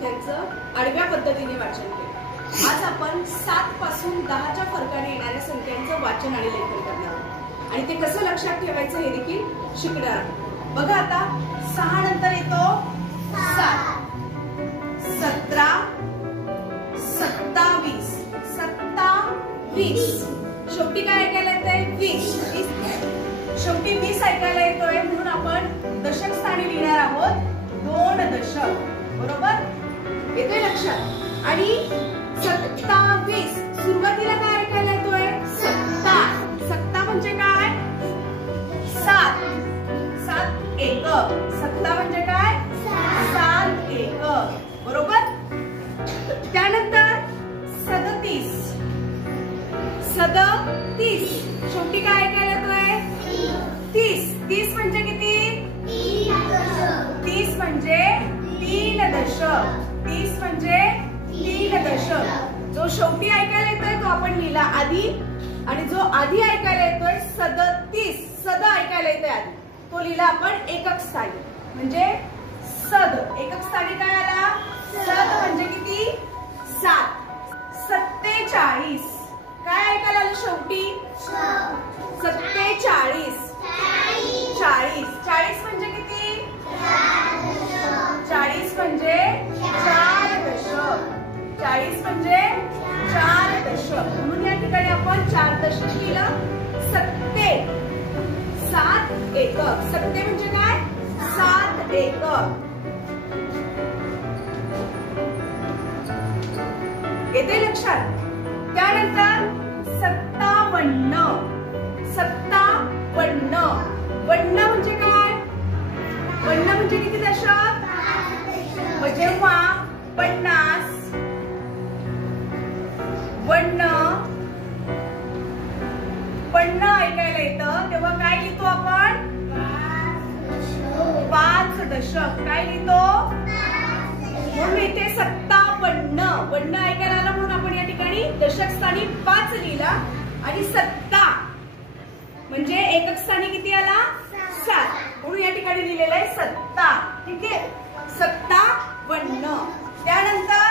संख्यांचं आडव्या पद्धतीने वाचन केलं। आज आपण 7 पासून 10च्या फरकाने येणाऱ्या संख्यांचं वाचन आणि लेखन करणार आहोत आणि ते कसं लक्षात ठेवायचं हे देखील शिकणार आहोत। बघा आता 6 नंतर येतो 7, 17, 27, 27, शेवटी काय ऐकायला येतंय 20, शेवटी 20 ऐकायला येतोय म्हणून आपण दशक स्थानी लिहिणार आहोत 2 दशक, बरोबर येतोय लक्षात। आणि 27 सुरुवातीला काय ऐकायला येतोय सत्ता, सत्ता म्हणजे काय 7, 7 एक, सत्ता म्हणजे काय 7 एक, बरोबर। त्यानंतर 37, 37 शेवटी काय ऐकायला येतोय 30, 30 म्हणजे किती 30 म्हणजे 3 दशक, 30 म्हणजे 3 दशक। जो शेवटी ऐकायला येतोय तो आपण लिहिला आधी आणि जो आधी ऐकायला येतोय 37 सद ऐकायला येतोय आधी तो लिहिला आपण एकक स्थानी, म्हणजे सद एकक स्थानी काय आला सद म्हणजे किती 7, 47 काय ऐकायला आलं शेवटी 47, 40, 40 म्हणजे किती 40 म्हणजे 4 दशक, 40 म्हणजे 4 दशक म्हणून या ठिकाणी आपण 4 दशक लिहिलं। सत्ते 7 एकक, सत्ते म्हणजे काय 7 एकक, येते लक्षात। त्यानंतर 57, 57, वन्न म्हणजे काय वन्न म्हणजे किती दशक जेव्हा 50 वन्न ऐकायला येतं तेव्हा काय लिहितो आपण 5 दशक, काय लिहितो म्हणून इथे 57 वन्न ऐकायला आलं म्हणून आपण या ठिकाणी दशक स्थानी 5 लिहिला आणि सत्ता म्हणजे एकक स्थानी किती आला 7 म्हणून या ठिकाणी लिहिलेलं आहे सत्ता, ठीक आहे 57। त्यानंतर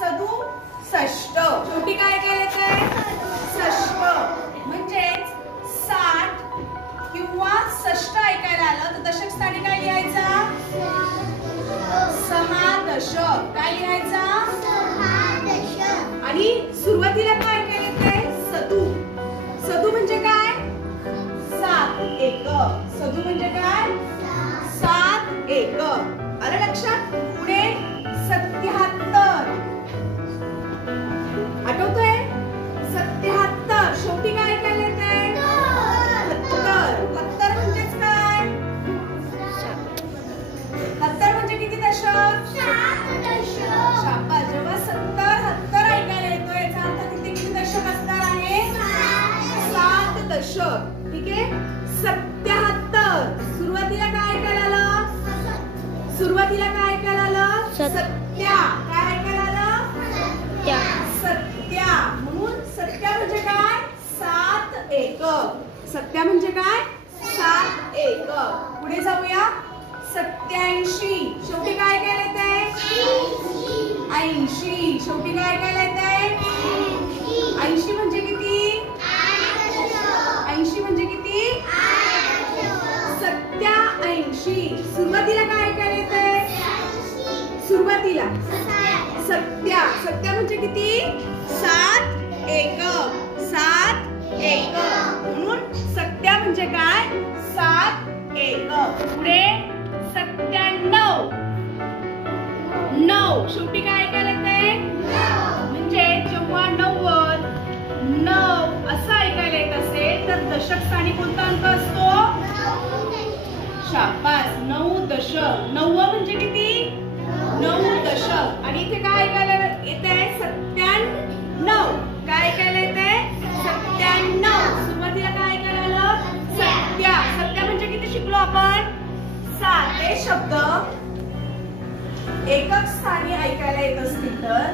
67 शेवटी काय ऐकायला येतंय 66 म्हणजे 60 किंवा 66 ऐकायला आलं तर दशक स्थानी काय लिहायचा 6 दशक, काय लिहायचा 6 दशक। आणि सुरुवातीला काय ऐकायला येतंय सदू, सदू म्हणजे काय 7 एक, सदू म्हणजे काय 7 एक, आलं लक्षात। पुढे 77 आठवतोय 77 शेवटी काय ऐकायला येतंय 70, 70 म्हणजेच काय 70 म्हणजे किती दशक 7 दशक, शाबास। जेव्हा 70 70 ऐकायला येतोय याचा अर्थ तिथे किती दशक असणार आहे 7 दशक, ठीक आहे। 77 सुरुवातीला काय ऐकायला आलं सुरुवातीला काय ऐकायला आलं सत्या, काय ऐकायला आलं सत्या म्हणून सत्या म्हणजे काय 7 एकक, सत्या म्हणजे काय 7 एकक। पुढे जाऊया 87 शेवटी काय ऐकायला येतंय 80 शेवटी काय ऐकायला येतंय 80 म्हणजे किती 80 म्हणजे किती 87 सुरुवातीला काय ऐकायला येतंय सुरुवातीला सत्या, सत्या म्हणजे किती 7 एकक, 7 एकक म्हणून सत्या म्हणजे काय 7 एकक। पुढे 97 9 शेवटी काय ऐकायला येतंय म्हणजे जेव्हा 90 9 असं ऐकायला येत असेल तर दशक स्थानी कोणता अंक असतो शाबास 9 दशक, 9 म्हणजे किती 9 दशक। आणि इथे काय ऐकायला येतंय 97, काय ऐकायला येतंय 97 सुरुवातीला काय ऐकायला आलं सत्या, सत्या म्हणजे किती शिकलो आपण 7। हे शब्द एकक स्थानी ऐकायला येत असतील तर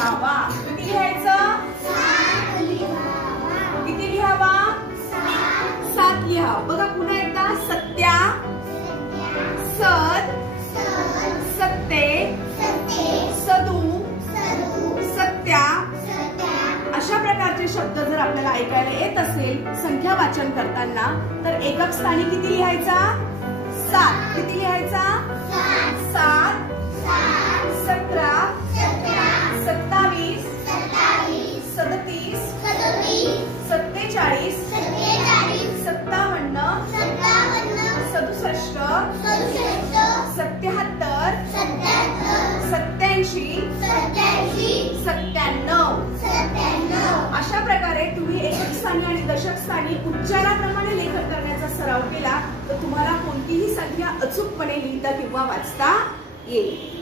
लिहावा. किती लिहायचं? किती लिहावा? 7 लिहा. बघा पुन्हा एकदा. सत्या, सत, सत्ते, सदू, सत्या अशा प्रकारचे शब्द जर आपल्याला ऐकायला येत असेल संख्या वाचन करताना तर एकक स्थानी किती लिहायचा? 7. किती लिहायचा? 7, 17, 27, 37, 47, 57, 67, 77, 87, 97 अशा प्रकारे तुम्ही एकक स्थानी आणि दशक स्थानी उच्चाराप्रमाणे लेखन करण्याचा सराव केला तर तुम्हाला कोणतीही संख्या अचूकपणे लिहिता किंवा वाचता येईल.